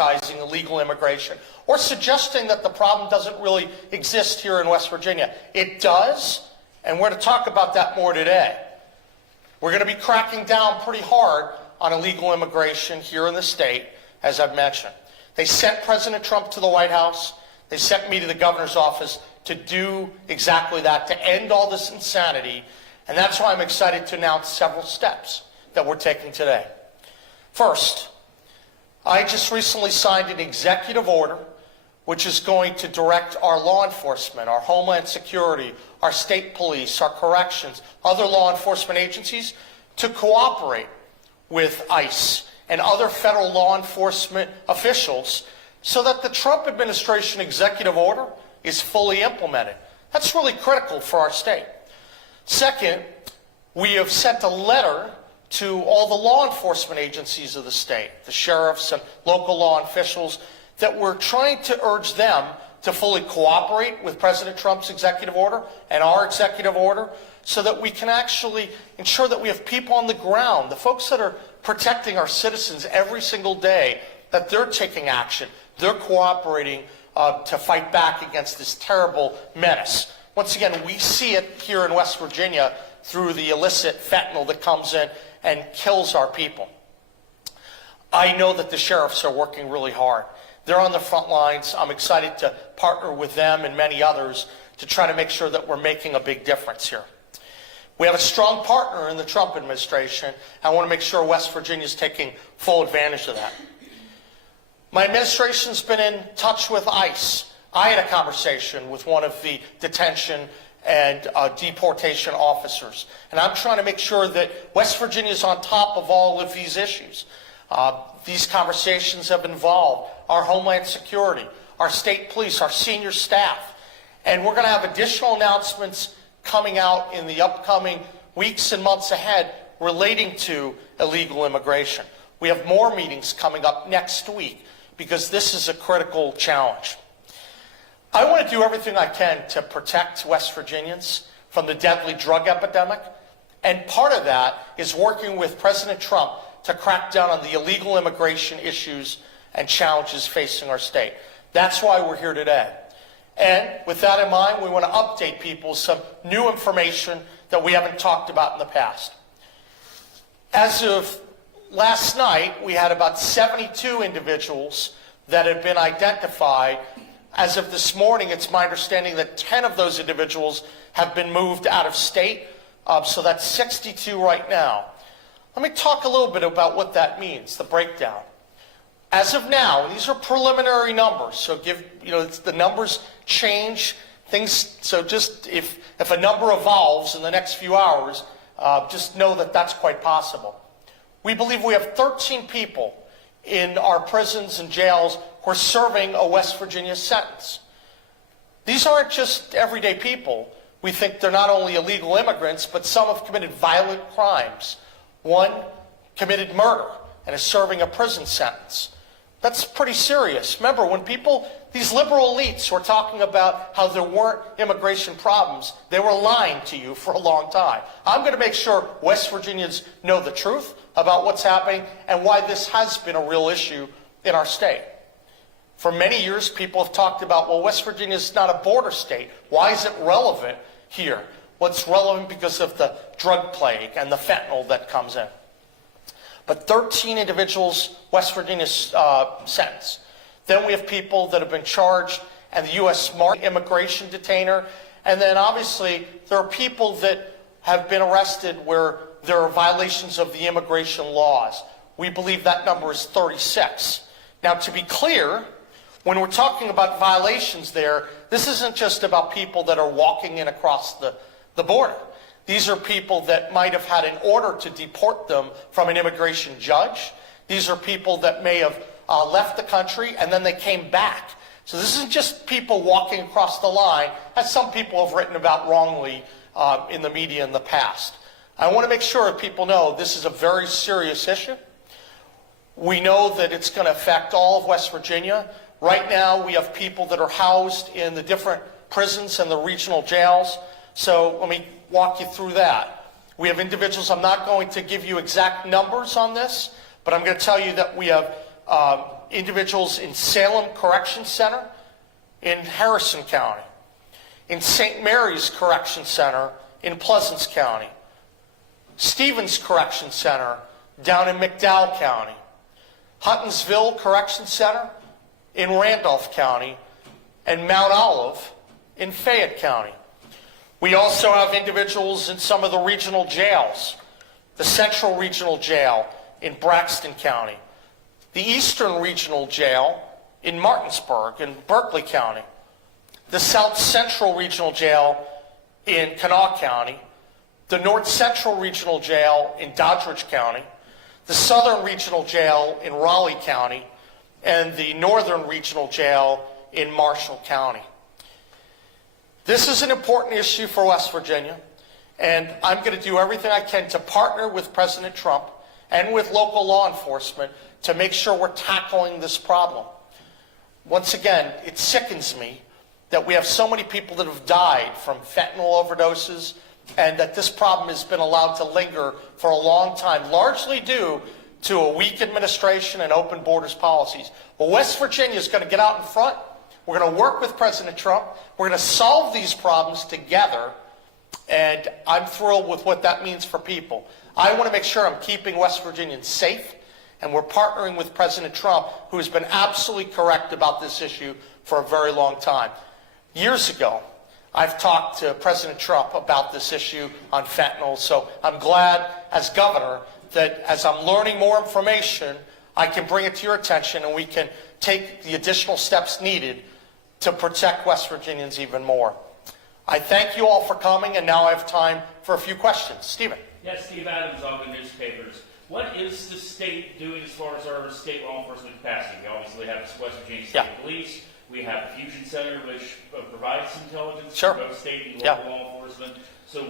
dramatizing illegal immigration or suggesting that the problem doesn't really exist here in West Virginia. It does, and we're going to talk about that more today. We're going to be cracking down pretty hard on illegal immigration here in the state, as I've mentioned. They sent President Trump to the White House. They sent me to the governor's office to do exactly that, to end all this insanity. And that's why I'm excited to announce several steps that we're taking today. First, I just recently signed an executive order which is going to direct our law enforcement, our Homeland Security, our state police, our corrections, other law enforcement agencies to cooperate with ICE and other federal law enforcement officials so that the Trump administration executive order is fully implemented. That's really critical for our state. Second, we have sent a letter to all the law enforcement agencies of the state, the sheriffs and local law officials, that we're trying to urge them to fully cooperate with President Trump's executive order and our executive order so that we can actually ensure that we have people on the ground, the folks that are protecting our citizens every single day, that they're taking action, they're cooperating to fight back against this terrible menace. Once again, we see it here in West Virginia through the illicit fentanyl that comes in and kills our people. I know that the sheriffs are working really hard. They're on the front lines. I'm excited to partner with them and many others to try to make sure that we're making a big difference here. We have a strong partner in the Trump administration. I want to make sure West Virginia is taking full advantage of that. My administration's been in touch with ICE. I had a conversation with one of the detention and deportation officers, and I'm trying to make sure that West Virginia is on top of all of these issues. These conversations have involved our Homeland Security, our state police, our senior staff, and we're going to have additional announcements coming out in the upcoming weeks and months ahead relating to illegal immigration. We have more meetings coming up next week because this is a critical challenge. I want to do everything I can to protect West Virginians from the deadly drug epidemic, and part of that is working with President Trump to crack down on the illegal immigration issues and challenges facing our state. That's why we're here today. And with that in mind, we want to update people with some new information that we haven't talked about in the past. As of last night, we had about 72 individuals that had been identified. As of this morning, it's my understanding that 10 of those individuals have been moved out of state, so that's 62 right now. Let me talk a little bit about what that means, the breakdown. As of now, these are preliminary numbers, so the numbers change things. So just if a number evolves in the next few hours, just know that that's quite possible. We believe we have 13 people in our prisons and jails who are serving a West Virginia sentence. These aren't just everyday people. We think they're not only illegal immigrants, but some have committed violent crimes. One committed murder and is serving a prison sentence. That's pretty serious. Remember, when these liberal elites were talking about how there weren't immigration problems, they were lying to you for a long time. I'm going to make sure West Virginians know the truth about what's happening and why this has been a real issue in our state. For many years, people have talked about, well, West Virginia is not a border state. Why is it relevant here? Well, it's relevant because of the drug plague and the fentanyl that comes in. But 13 individuals, West Virginia sentenced. Then we have people that have been charged and the U.S. immigration detainer. And then obviously there are people that have been arrested where there are violations of the immigration laws. We believe that number is 36. Now, to be clear, when we're talking about violations there, this isn't just about people that are walking in across the border. These are people that might have had an order to deport them from an immigration judge. These are people that may have left the country and then they came back. So this isn't just people walking across the line, as some people have written about wrongly in the media in the past. I want to make sure people know this is a very serious issue. We know that it's going to affect all of West Virginia. Right now, we have people that are housed in the different prisons and the regional jails. So let me walk you through that. We have individuals, I'm not going to give you exact numbers on this, but I'm going to tell you that we have individuals in Salem Correction Center in Harrison County, in St. Mary's Correction Center in Pleasants County, Stevens Correction Center down in McDowell County, Huttonsville Correction Center in Randolph County, and Mount Olive in Fayette County. We also have individuals in some of the regional jails, the Central Regional Jail in Braxton County, the Eastern Regional Jail in Martinsburg in Berkeley County, the South Central Regional Jail in Kanawha County, the North Central Regional Jail in Doddridge County, the Southern Regional Jail in Raleigh County, and the Northern Regional Jail in Marshall County. This is an important issue for West Virginia, and I'm going to do everything I can to partner with President Trump and with local law enforcement to make sure we're tackling this problem. Once again, it sickens me that we have so many people that have died from fentanyl overdoses and that this problem has been allowed to linger for a long time, largely due to a weak administration and open borders policies. Well, West Virginia is going to get out in front. We're going to work with President Trump. We're going to solve these problems together, and I'm thrilled with what that means for people. I want to make sure I'm keeping West Virginians safe, and we're partnering with President Trump, who has been absolutely correct about this issue for a very long time. Years ago, I've talked to President Trump about this issue on fentanyl, so I'm glad as governor that as I'm learning more information, I can bring it to your attention and we can take the additional steps needed to protect West Virginians even more. I thank you all for coming, and now I have time for a few questions. Stephen. Yes, Steve Adams on the newspapers. What is the state doing as far as our state law enforcement capacity? We obviously have West Virginia State Police. We have the Fusion Center, which provides intelligence for both state and local law enforcement. So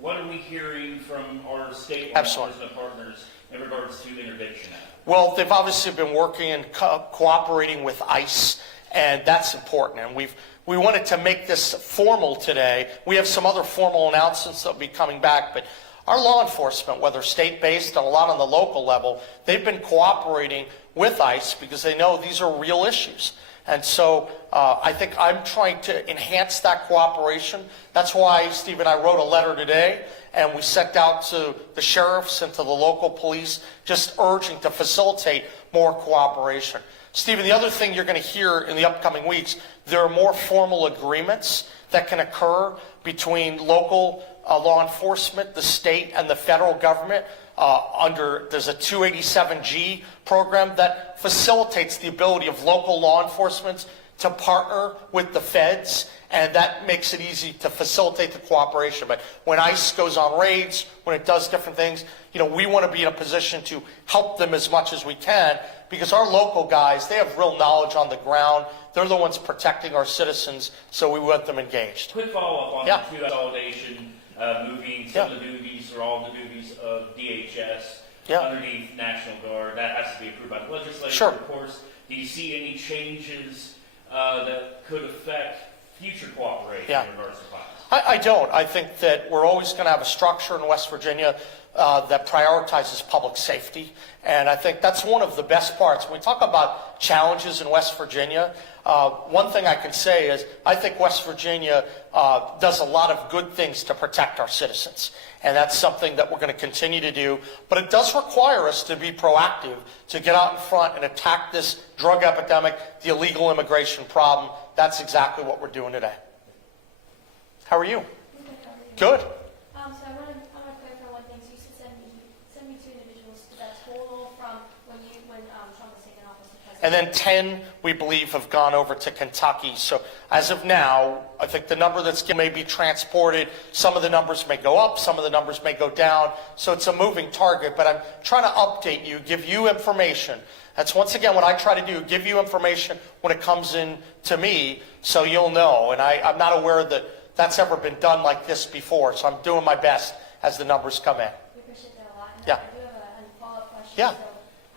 what are we hearing from our state law enforcement partners in regards to the interdiction act? Well, they've obviously been working and cooperating with ICE, and that's important. And we wanted to make this formal today. We have some other formal announcements that will be coming back, but our law enforcement, whether state-based and a lot on the local level, they've been cooperating with ICE because they know these are real issues. And so I think I'm trying to enhance that cooperation. That's why, Steve and I wrote a letter today, and we sent out to the sheriffs and to the local police, just urging to facilitate more cooperation. Stephen, the other thing you're going to hear in the upcoming weeks, there are more formal agreements that can occur between local law enforcement, the state, and the federal government. There's a 287G program that facilitates the ability of local law enforcement to partner with the feds, and that makes it easy to facilitate the cooperation. But when ICE goes on raids, when it does different things, we want to be in a position to help them as much as we can, because our local guys, they have real knowledge on the ground. They're the ones protecting our citizens, so we want them engaged. Quick follow-up on the consolidation, moving some of the duties or all the duties of DHS underneath National Guard. That has to be approved by the legislature, of course. Do you see any changes that could affect future cooperation in regards to violence? I don't. I think that we're always going to have a structure in West Virginia that prioritizes public safety. And I think that's one of the best parts. When we talk about challenges in West Virginia, one thing I can say is I think West Virginia does a lot of good things to protect our citizens. And that's something that we're going to continue to do. But it does require us to be proactive, to get out in front and attack this drug epidemic, the illegal immigration problem. That's exactly what we're doing today. How are you? Good. So I want to clarify one thing. So you said 72 individuals. That's total from when Trump was taken office. And then 10, we believe, have gone over to Kentucky. So as of now, I think the number that's may be transported, some of the numbers may go up, some of the numbers may go down. So it's a moving target. But I'm trying to update you, give you information. That's once again what I try to do, give you information when it comes in to me so you'll know. And I'm not aware that that's ever been done like this before. So I'm doing my best as the numbers come in. We appreciate that a lot. And I do have a follow-up question. Yeah. So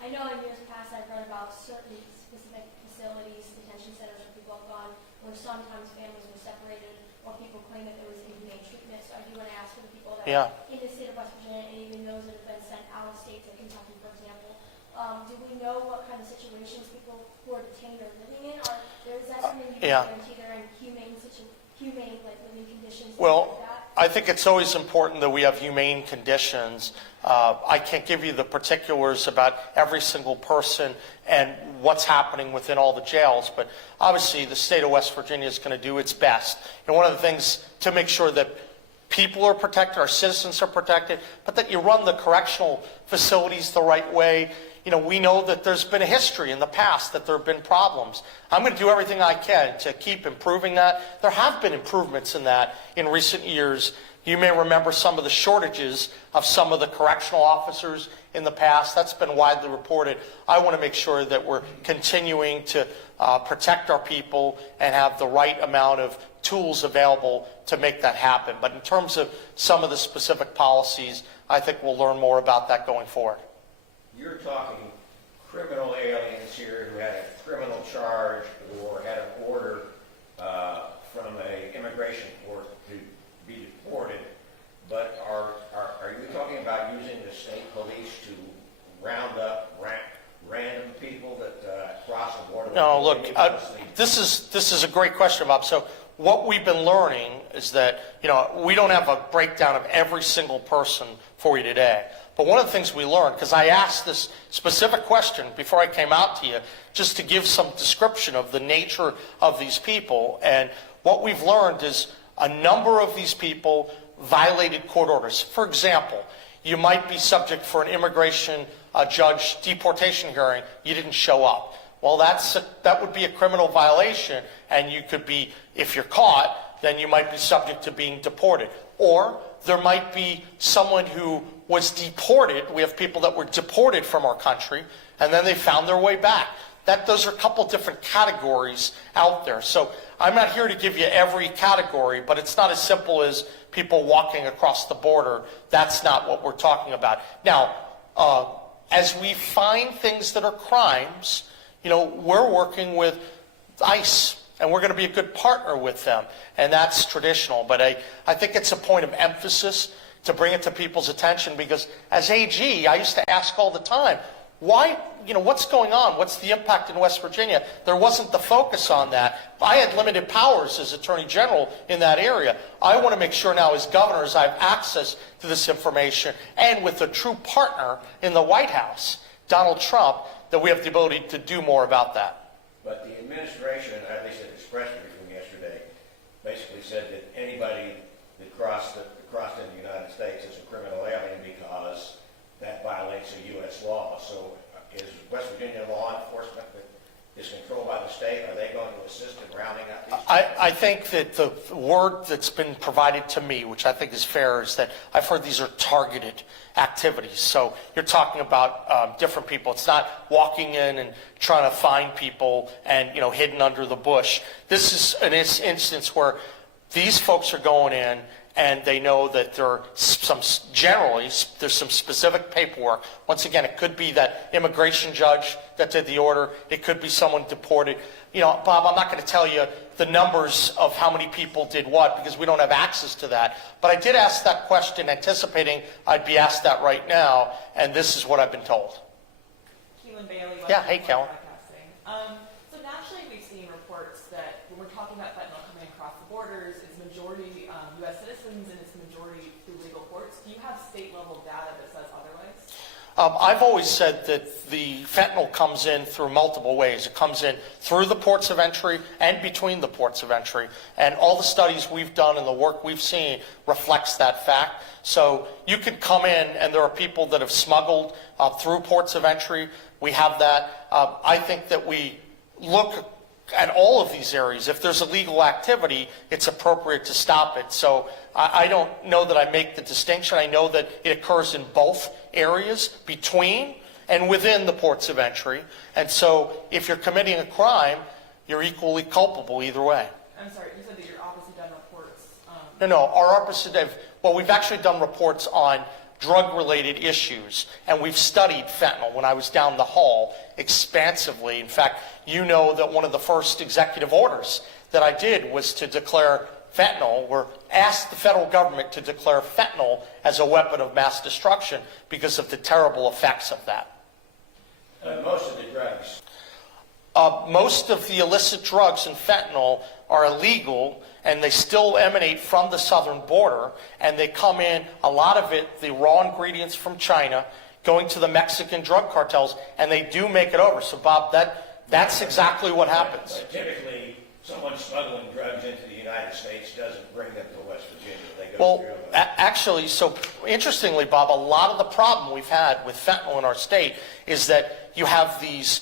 I know in years past I've read about certain specific facilities, detention centers where people have gone, where sometimes families were separated or people claim that there was inhumane treatment. So I do want to ask for the people that in the state of West Virginia and even those that have been sent out of state to Kentucky, for example, Do we know what kind of situations people who are detained are living in? Is that something you Yeah. can guarantee they're in humane like living conditions? Well, like that? I think it's always important that we have humane conditions. I can't give you the particulars about every single person and what's happening within all the jails, but obviously the state of West Virginia is going to do its best. And one of the things to make sure that people are protected, our citizens are protected, but that you run the correctional facilities the right way. You know, we know that there's been a history in the past that there have been problems. I'm going to do everything I can to keep improving that. There have been improvements in that in recent years. You may remember some of the shortages of some of the correctional officers in the past. That's been widely reported. I want to make sure that we're continuing to protect our people and have the right amount of tools available to make that happen. But in terms of some of the specific policies, I think we'll learn more about that going forward. You're talking criminal aliens here who had a criminal charge or had an order from an immigration court to be deported, but are you talking about using the state police to round up random people that cross the border? No, look, this is a great question, Bob. So what we've been learning is that, we don't have a breakdown of every single person for you today. But one of the things we learned, because I asked this specific question before I came out to you, just to give some description of the nature of these people, and what we've learned is a number of these people violated court orders. For example, you might be subject for an immigration judge deportation hearing, you didn't show up. Well, that would be a criminal violation, and you could be, if you're caught, then you might be subject to being deported. Or there might be someone who was deported. We have people that were deported from our country, and then they found their way back. Those are a couple different categories out there. So I'm not here to give you every category, but it's not as simple as people walking across the border. That's not what we're talking about. Now, as we find things that are crimes, we're working with ICE, and we're going to be a good partner with them, and that's traditional. But I think it's a point of emphasis to bring it to people's attention, because as AG, I used to ask all the time, why, what's going on? What's the impact in West Virginia? There wasn't the focus on that. I had limited powers as Attorney General in that area. I want to make sure now as governor, I have access to this information, and with a true partner in the White House, Donald Trump, that we have the ability to do more about that. But the administration, at least at its press briefing yesterday, basically said that anybody that crossed into the United States is a criminal alien because that violates a U.S. law. So is West Virginia law enforcement that is controlled by the state, are they going to assist in rounding up these people? I think that the word that's been provided to me, which I think is fair, is that I've heard these are targeted activities. So you're talking about different people. It's not walking in and trying to find people and, hidden under the bush. This is an instance where these folks are going in and they know that there's some specific paperwork. Once again, it could be that immigration judge that did the order. It could be someone deported. Bob, I'm not going to tell you the numbers of how many people did what, because we don't have access to that. But I did ask that question anticipating I'd be asked that right now, and this is what I've been told. Keelan Bailey. Yeah, hey, Kellen. So nationally, we've seen reports that when we're talking about fentanyl coming across the borders, it's majority U.S. citizens and it's majority through legal ports. Do you have state-level data that says otherwise? I've always said that the fentanyl comes in through multiple ways. It comes in through the ports of entry and between the ports of entry. And all the studies we've done and the work we've seen reflects that fact. So you could come in and there are people that have smuggled through ports of entry. We have that. I think that we look at all of these areas. If there's illegal activity, it's appropriate to stop it. So I don't know that I make the distinction. I know that it occurs in both areas, between and within the ports of entry. And so if you're committing a crime, you're equally culpable either way. I'm sorry, you said that your office had done reports. No, our opposite of, well, we've actually done reports on drug-related issues, and we've studied fentanyl when I was down the hall expansively. In fact, you know that one of the first executive orders that I did was to declare fentanyl, or asked the federal government to declare fentanyl as a weapon of mass destruction because of the terrible effects of that. Most of the drugs. Most of the illicit drugs and fentanyl are illegal, and they still emanate from the southern border, and they come in, a lot of it, the raw ingredients from China, going to the Mexican drug cartels, and they do make it over. So, Bob, that's exactly what happens. But typically, someone smuggling drugs into the United States doesn't bring them to West Virginia. They go Well, through. actually, so interestingly, Bob, a lot of the problem we've had with fentanyl in our state is that you have these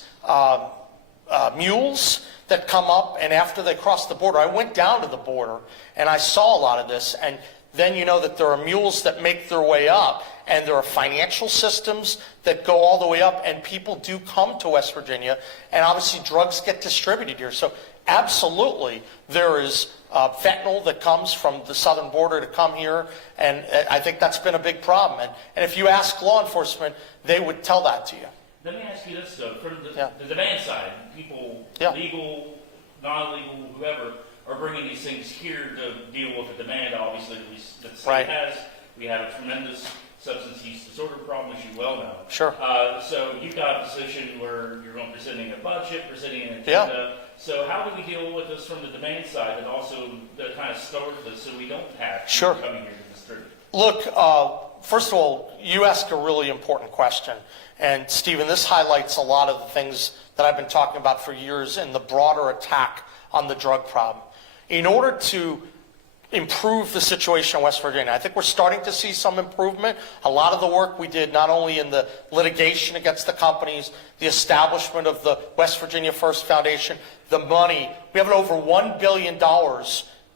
mules that come up, and after they cross the border, I went down to the border and I saw a lot of this, and then you know that there are mules that make their way up, and there are financial systems that go all the way up, and people do come to West Virginia, and obviously drugs get distributed here. So absolutely, there is fentanyl that comes from the southern border to come here, and I think that's been a big problem. And if you ask law enforcement, they would tell that to you. Let me ask you this, though. From Yeah. the demand side, people, Yeah. legal, non-legal, whoever, are bringing these things here to deal with the demand, obviously, that the state Right. has. We have a tremendous substance use disorder problem, as you well know. Sure. So you've got a position where you're going presenting a budget, presenting an Yeah. agenda. So how do we deal with this from the demand side and also the kind of start this so we don't have Sure. people coming here to distribute? Look, first of all, you ask a really important question. And Stephen, this highlights a lot of the things that I've been talking about for years in the broader attack on the drug problem. In order to improve the situation in West Virginia, I think we're starting to see some improvement. A lot of the work we did, not only in the litigation against the companies, the establishment of the West Virginia First Foundation, the money, we have over $1 billion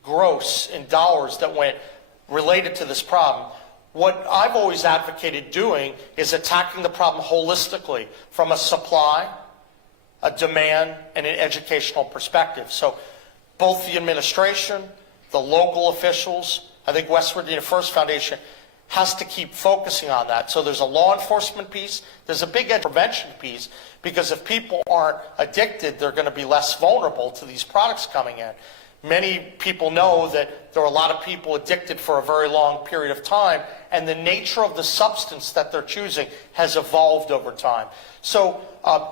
gross in dollars that went related to this problem. What I've always advocated doing is attacking the problem holistically from a supply, a demand, and an educational perspective. So both the administration, the local officials, I think West Virginia First Foundation has to keep focusing on that. So there's a law enforcement piece, there's a big prevention piece, because if people aren't addicted, they're going to be less vulnerable to these products coming in. Many people know that there are a lot of people addicted for a very long period of time, and the nature of the substance that they're choosing has evolved over time. So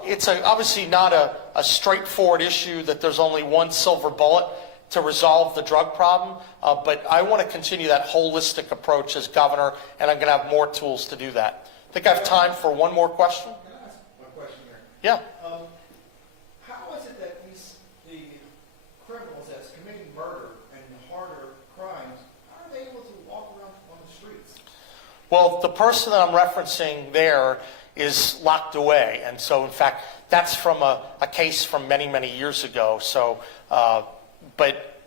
it's obviously not a straightforward issue that there's only one silver bullet to resolve the drug problem, but I want to continue that holistic approach as governor, and I'm going to have more tools to do that. I think I have time for one more question. Can I ask one question here? Yeah. How is it that the criminals that's committing murder and harder crimes, how are they able to walk around on the streets? Well, the person that I'm referencing there is locked away, and so in fact, that's from a case from many, many years ago. So, but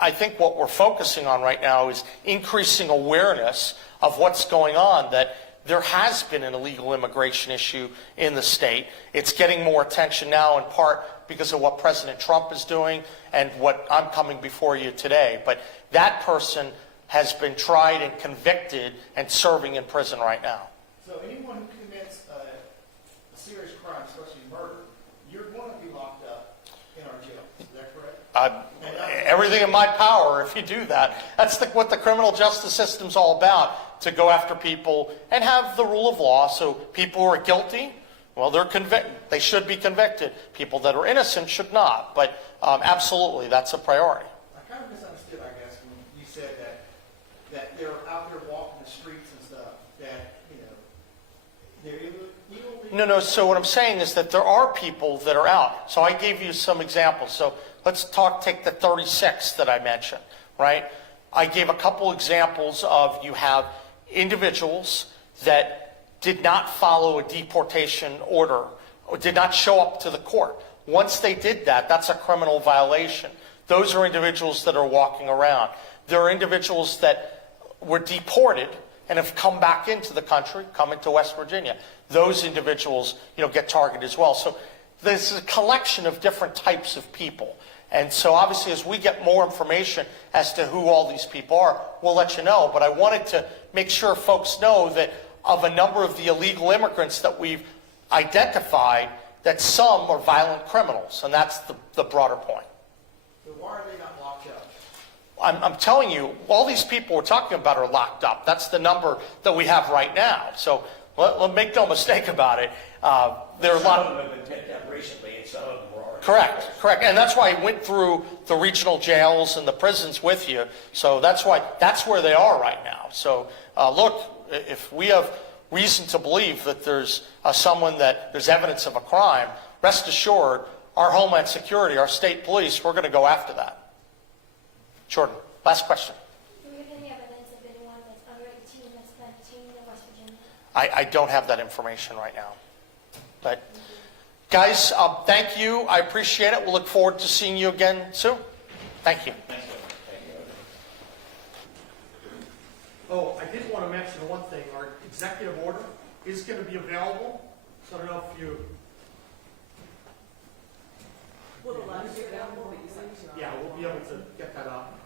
I think what we're focusing on right now is increasing awareness of what's going on, that there has been an illegal immigration issue in the state. It's getting more attention now in part because of what President Trump is doing and what I'm coming before you today. But that person has been tried and convicted and serving in prison right now. So anyone who commits a serious crime, especially murder, you're going to be locked up in our jail. Is that correct? Everything in my power if you do that. That's what the criminal justice system's all about, to go after people and have the rule of law. So people who are guilty, well, they're convicted. They should be convicted. People that are innocent should not. But absolutely, that's a priority. I kind of misunderstood, I guess, when you said that they're out there walking the streets and stuff, that, you know, they're illegally... No. So what I'm saying is that there are people that are out. So I gave you some examples. So let's take the 36 that I mentioned, right? I gave a couple examples of, you have individuals that did not follow a deportation order or did not show up to the court. Once they did that, that's a criminal violation. Those are individuals that are walking around. There are individuals that were deported and have come back into the country, come into West Virginia. Those individuals, get targeted as well. So there's a collection of different types of people. And so obviously as we get more information as to who all these people are, we'll let you know. But I wanted to make sure folks know that of a number of the illegal immigrants that we've identified, that some are violent criminals. And that's the broader point. So why are they not locked up? I'm telling you, all these people we're talking about are locked up. That's the number that we have right now. So let make no mistake about it. there are a lot Some of them have been picked up recently, and some of them were already. Correct. And that's why I went through the regional jails and the prisons with you. So that's where they are right now. So look, if we have reason to believe that there's there's evidence of a crime, rest assured, our Homeland Security, our state police, we're going to go after that. Jordan, last question. Do we have any evidence of anyone that's under 18 that's been detained in West Virginia? I don't have that information right now. But guys, thank you. I appreciate it. We'll look forward to seeing you again soon. Thank you. Thanks, Governor. Oh, I did want to mention one thing. Our executive order is going to be available. So I don't know if you... Will the letter be available that you sent to us? Yeah, we'll be able to get that up.